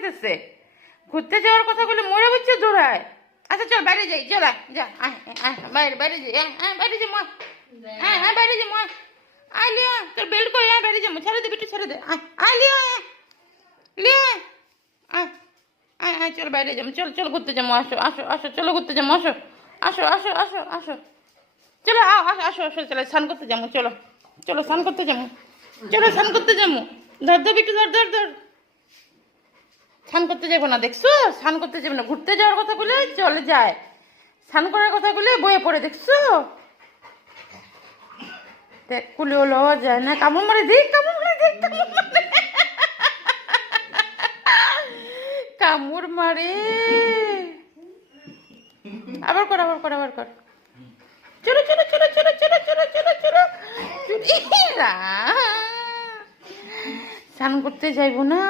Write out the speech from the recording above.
করিতেছে। ঘুরতে যাওয়ার কথা বলে মরে বলছে দৌড়ায়। আচ্ছা চল বাইরে যাই, চল যা, বাইরে বাইরে যাই, বাইরে যা মা, বাইরে যা মা, লিয়া তোর বেল্ট কই, বাইরে যাবো, ছেড়ে দে বেটু, ছেড়ে দে, লিয়া লিয়া, চল বাইরে যাবো, চল চল ঘুরতে যাবো, আসো আসো আসো, চলো ঘুরতে যাবো, আসো আসো আসো আসো আসো, চলো আসো আসো আসো, চলো স্নান করতে যাবো, চলো চলো স্নান করতে যাবো, চলো স্নান করতে যাবো, ধর ধর বিটু, ধর ধর ধর। স্নান করতে যাবো না, দেখছো? স্নান করতে যাবো না, ঘুরতে যাওয়ার কথা বলে চলে যায়, স্নান করার কথা বলে বয়ে পড়ে, দেখছো? দেখ কুলেও লওয়া যায় না, কামড় মারে, দেখ কামড় মারে, দেখ কামড় মারে, কামড় মারে। আবার কর, আবার কর, আবার কর, চলো চলো চলো চলো চলো চলো চলো চলো। স্নান করতে যাইবো না।